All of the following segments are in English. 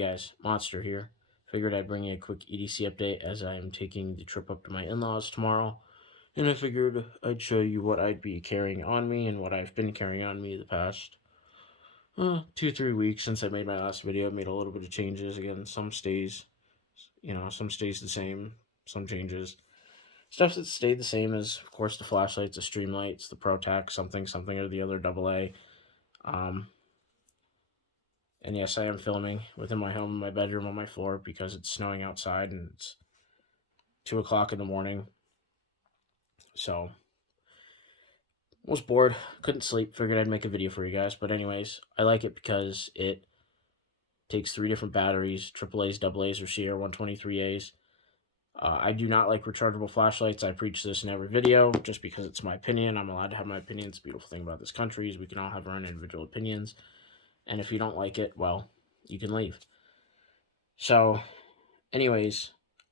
Guys, Monster here. Figured I'd bring you a quick EDC update as I am taking the trip up to my in-laws tomorrow. And I figured I'd show you what I'd be carrying on me and what I've been carrying on me the past 2-3 weeks since I made my last video. I made a little bit of changes. Again, some stays, some stays the same, some changes. Stuff that stayed the same is, of course, the flashlights, the streamlights, the ProTac, something or the other AA. And yes, I am filming within my home, in my bedroom, on my floor because it's snowing outside and it's 2 o'clock in the morning. So, was bored, couldn't sleep, figured I'd make a video for you guys. But anyways, I like it because it takes 3 different batteries, AAAs, AA's, or CR123As. I do not like rechargeable flashlights. I preach this in every video just because it's my opinion. I'm allowed to have my opinions. The beautiful thing about this country is we can all have our own individual opinions. And if you don't like it, well, you can leave. So, anyways,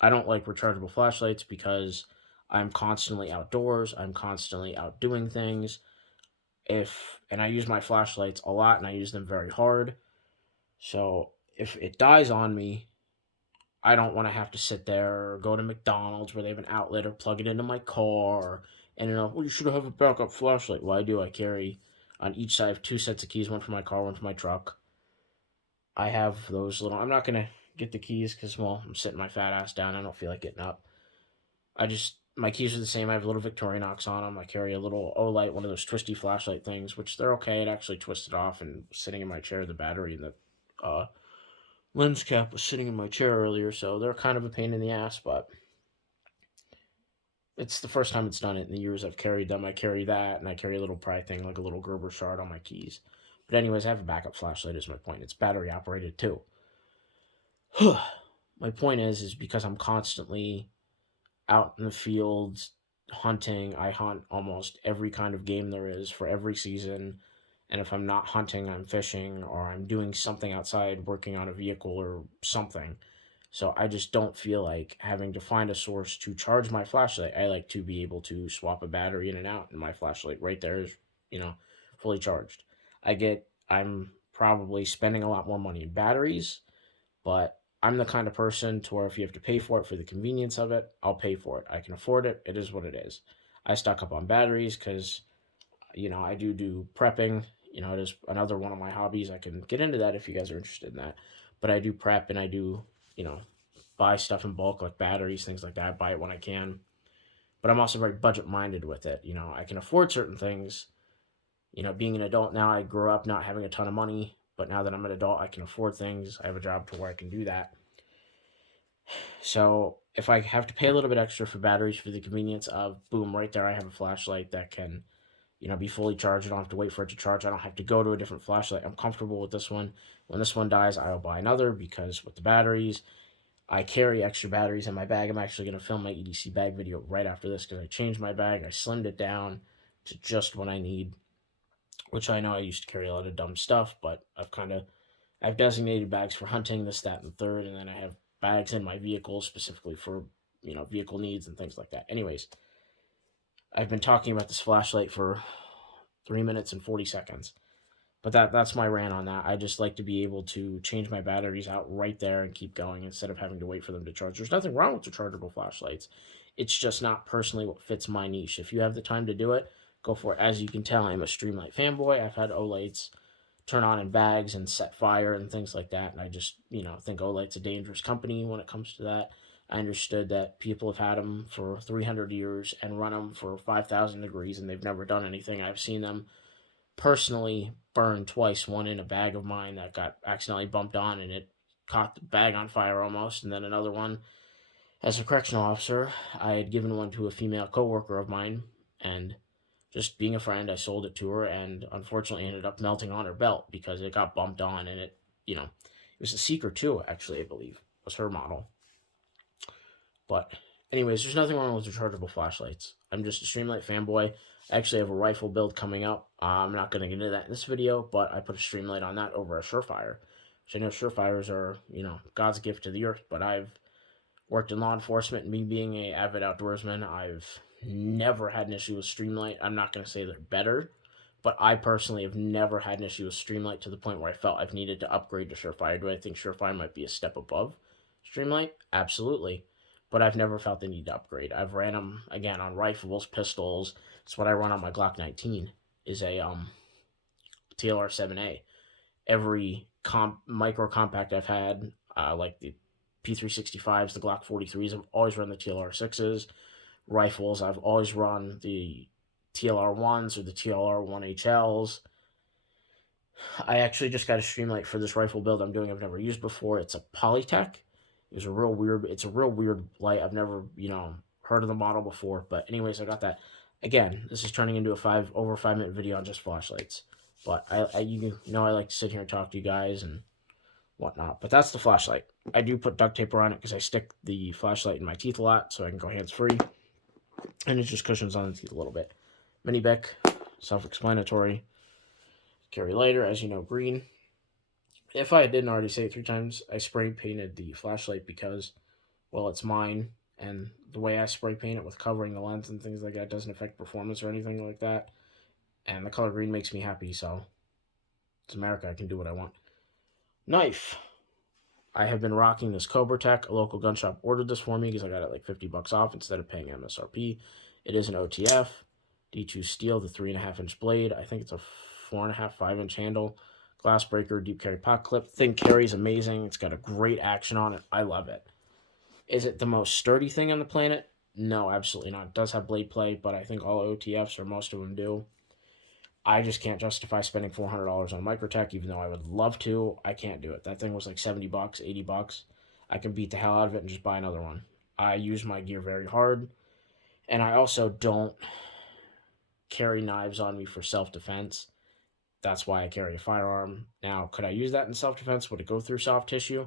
I don't like rechargeable flashlights because I'm constantly outdoors. I'm constantly out doing things. And I use my flashlights a lot and I use them very hard. So if it dies on me, I don't want to have to sit there or go to McDonald's where they have an outlet or plug it into my car. And well, you should have a backup flashlight. Well, I do. I carry on each side. I have 2 sets of keys, one for my car, one for my truck. I have those little. I'm not gonna get the keys because, well, I'm sitting my fat ass down. I don't feel like getting up. My keys are the same. I have little Victorinox on them. I carry a little O-Light, one of those twisty flashlight things, which they're okay. It actually twisted off and was sitting in my chair. The battery and the lens cap was sitting in my chair earlier, so they're kind of a pain in the ass, but it's the first time it's done it in the years I've carried them. I carry that, and I carry a little pry thing, like a little Gerber shard on my keys. But anyways, I have a backup flashlight is my point. It's battery operated too. My point is because I'm constantly out in the fields hunting. I hunt almost every kind of game there is for every season. And if I'm not hunting, I'm fishing or I'm doing something outside, working on a vehicle or something. So I just don't feel like having to find a source to charge my flashlight. I like to be able to swap a battery in and out, and my flashlight right there is, fully charged. I'm probably spending a lot more money in batteries, but I'm the kind of person to where if you have to pay for it for the convenience of it, I'll pay for it. I can afford it. It is what it is. I stock up on batteries because, I do prepping. It is another one of my hobbies. I can get into that if you guys are interested in that. But I do prep and I do, buy stuff in bulk like batteries, things like that. I buy it when I can. But I'm also very budget minded with it. I can afford certain things. Being an adult now, I grew up not having a ton of money. But now that I'm an adult, I can afford things. I have a job to where I can do that. So if I have to pay a little bit extra for batteries for the convenience of, boom, right there I have a flashlight that can, be fully charged. I don't have to wait for it to charge. I don't have to go to a different flashlight. I'm comfortable with this one. When this one dies, I'll buy another because with the batteries, I carry extra batteries in my bag. I'm actually going to film my EDC bag video right after this because I changed my bag. I slimmed it down to just what I need, which I know I used to carry a lot of dumb stuff, but I've designated bags for hunting, this, that, and the third, and then I have bags in my vehicle specifically for, vehicle needs and things like that. Anyways, I've been talking about this flashlight for 3 minutes and 40 seconds. But that's my rant on that. I just like to be able to change my batteries out right there and keep going instead of having to wait for them to charge. There's nothing wrong with the chargeable flashlights. It's just not personally what fits my niche. If you have the time to do it, go for it. As you can tell, I'm a Streamlight fanboy. I've had O-Lights turn on in bags and set fire and things like that. And I just, think O-Light's a dangerous company when it comes to that. I understood that people have had them for 300 years and run them for 5,000 degrees and they've never done anything. I've seen them personally burned twice, one in a bag of mine that got accidentally bumped on and it caught the bag on fire almost, and then another one as a correctional officer. I had given one to a female coworker of mine, and just being a friend, I sold it to her, and unfortunately ended up melting on her belt because it got bumped on, and it was a Seeker too, actually, I believe, was her model. But anyways, there's nothing wrong with rechargeable flashlights. I'm just a Streamlight fanboy. I actually have a rifle build coming up. I'm not going to get into that in this video, but I put a Streamlight on that over a Surefire. Which I know Surefires are, God's gift to the earth, but I've worked in law enforcement, and me being an avid outdoorsman, I've never had an issue with Streamlight. I'm not going to say they're better, But I personally have never had an issue with Streamlight to the point where I felt I've needed to upgrade to Surefire. Do I think Surefire might be a step above Streamlight? Absolutely. But I've never felt the need to upgrade. I've ran them, again, on rifles, pistols. It's what I run on my Glock 19, is a TLR 7A. Every micro compact I've had, like the P365s, the Glock 43s, I've always run the TLR 6s. Rifles, I've always run the TLR 1s or the TLR 1HLs. I actually just got a Streamlight for this rifle build I'm doing I've never used before. It's a Polytech. It's a real weird light. I've never, heard of the model before. But anyways, I got that. Again, this is turning into a over 5 minute video on just flashlights. But I like to sit here and talk to you guys and whatnot. But that's the flashlight. I do put duct tape around it because I stick the flashlight in my teeth a lot so I can go hands free. And it just cushions on the teeth a little bit. Mini Bic, self-explanatory. Carry lighter, as you know, green. If I didn't already say it 3 times, I spray painted the flashlight because, well, it's mine, and the way I spray paint it with covering the lens and things like that doesn't affect performance or anything like that. And the color green makes me happy, so it's America. I can do what I want. Knife. I have been rocking this Cobra Tech. A local gun shop ordered this for me because I got it like $50 off instead of paying MSRP. It is an OTF. D2 steel, the 3.5-inch blade. I think it's a 4.5, 5-inch handle. Glass breaker, deep carry pot clip. Thing carries amazing. It's got a great action on it. I love it. Is it the most sturdy thing on the planet? No, absolutely not. It does have blade play, but I think all OTFs, or most of them, do. I just can't justify spending $400 on Microtech, even though I would love to. I can't do it. That thing was like $70, $80. I can beat the hell out of it and just buy another one. I use my gear very hard, and I also don't carry knives on me for self-defense. That's why I carry a firearm. Now, could I use that in self-defense? Would it go through soft tissue?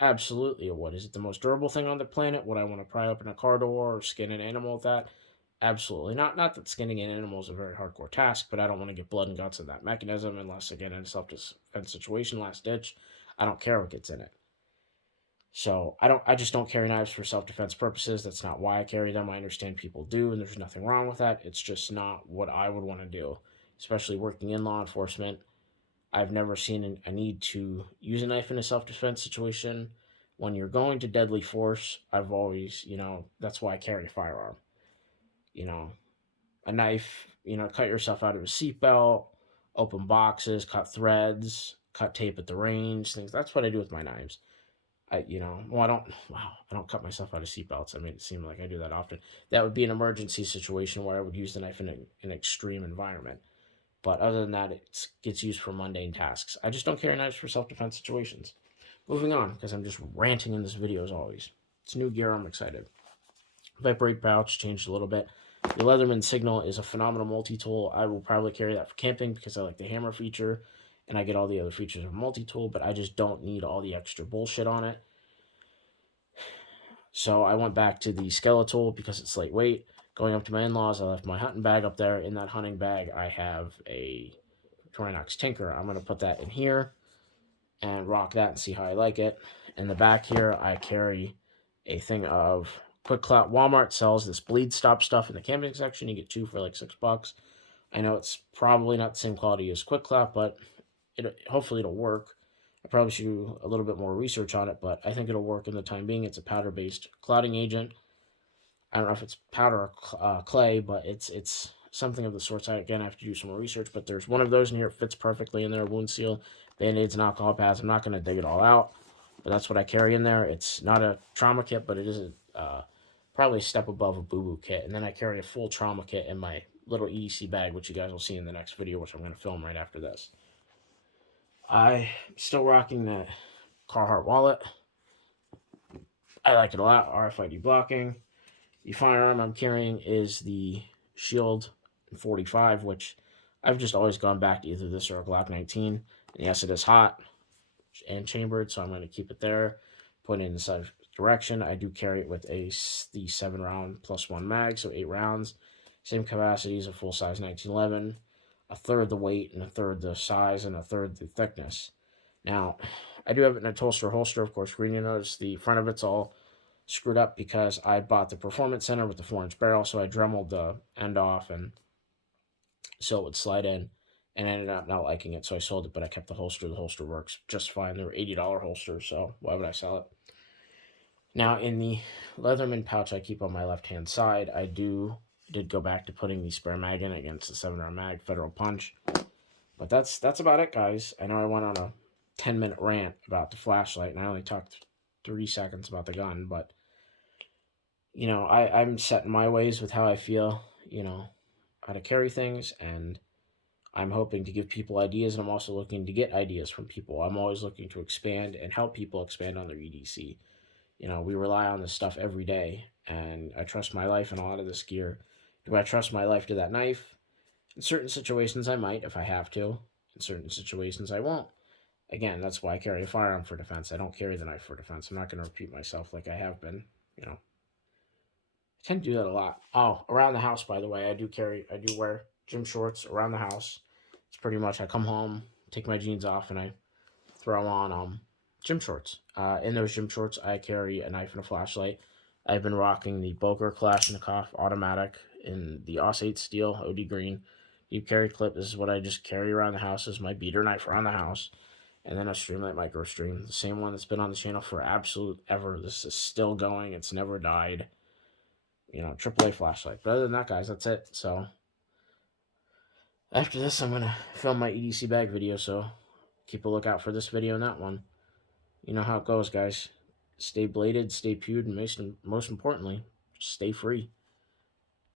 Absolutely it would. Is it the most durable thing on the planet? Would I want to pry open a car door or skin an animal with that? Absolutely not. Not that skinning an animal is a very hardcore task, but I don't want to get blood and guts in that mechanism unless, again, in a self-defense situation, last ditch. I don't care what gets in it. So I just don't carry knives for self-defense purposes. That's not why I carry them. I understand people do, and there's nothing wrong with that. It's just not what I would want to do, especially working in law enforcement. I've never seen a need to use a knife in a self-defense situation. When you're going to deadly force, I've always, that's why I carry a firearm. A knife, cut yourself out of a seatbelt, open boxes, cut threads, cut tape at the range, things. That's what I do with my knives. I don't cut myself out of seatbelts. I made it seem like I do that often. That would be an emergency situation where I would use the knife in an extreme environment. But other than that, it gets used for mundane tasks. I just don't carry knives for self-defense situations. Moving on, because I'm just ranting in this video as always. It's new gear, I'm excited. Vibrate pouch changed a little bit. The Leatherman Signal is a phenomenal multi-tool. I will probably carry that for camping because I like the hammer feature, and I get all the other features of a multi-tool, but I just don't need all the extra bullshit on it. So I went back to the Skeletal because it's lightweight. Going up to my in-laws, I left my hunting bag up there. In that hunting bag, I have a Victorinox Tinker. I'm going to put that in here and rock that and see how I like it. In the back here, I carry a thing of Quick Clout. Walmart sells this bleed stop stuff in the camping section. You get 2 for like $6. I know it's probably not the same quality as Quick Clout, but hopefully it'll work. I probably should do a little bit more research on it, but I think it'll work in the time being. It's a powder-based clouting agent. I don't know if it's powder or clay, but it's something of the sorts. I have to do some more research, but there's one of those in here. It fits perfectly in there. Wound seal, Band-Aids, and alcohol pads. I'm not going to dig it all out, but that's what I carry in there. It's not a trauma kit, but it is probably a step above a boo-boo kit. And then I carry a full trauma kit in my little EDC bag, which you guys will see in the next video, which I'm going to film right after this. I'm still rocking the Carhartt wallet. I like it a lot. RFID blocking. The firearm I'm carrying is the Shield 45, which I've just always gone back to either this or a Glock 19. And yes, it is hot and chambered, so I'm going to keep it there. Put it in the side direction. I do carry it with the 7-round plus 1 mag, so 8 rounds. Same capacity as a full-size 1911. A third the weight and a third the size and a third the thickness. Now, I do have it in a holster, of course. Green, you notice the front of it's all screwed up because I bought the Performance Center with the 4-inch barrel, so I dremeled the end off and so it would slide in. and I ended up not liking it, so I sold it. But I kept the holster. The holster works just fine. They were $80 holsters, so why would I sell it? Now in the Leatherman pouch I keep on my left hand side, I did go back to putting the spare mag in against the 7R mag Federal Punch. But that's about it, guys. I know I went on a 10-minute rant about the flashlight, and I only talked 3 seconds about the gun, but you know, I'm set in my ways with how I feel, you know, how to carry things, and I'm hoping to give people ideas, and I'm also looking to get ideas from people. I'm always looking to expand and help people expand on their EDC. You know, we rely on this stuff every day, and I trust my life in a lot of this gear. Do I trust my life to that knife? In certain situations, I might if I have to. In certain situations, I won't. Again, that's why I carry a firearm for defense. I don't carry the knife for defense. I'm not going to repeat myself like I have been. You know, I tend to do that a lot. Oh, around the house, by the way, I do wear gym shorts around the house. It's pretty much I come home, take my jeans off, and I throw on gym shorts. In those gym shorts, I carry a knife and a flashlight. I've been rocking the Boker Kalashnikov automatic in the Aus 8 steel, OD green, deep carry clip. This is what I just carry around the house as my beater knife around the house. And then a Streamlight Micro Stream, the same one that's been on the channel for absolute ever. This is still going. It's never died. You know, AAA flashlight. But other than that, guys, that's it. So after this, I'm going to film my EDC bag video. So keep a lookout for this video and that one. You know how it goes, guys. Stay bladed, stay pewed, and most importantly, stay free.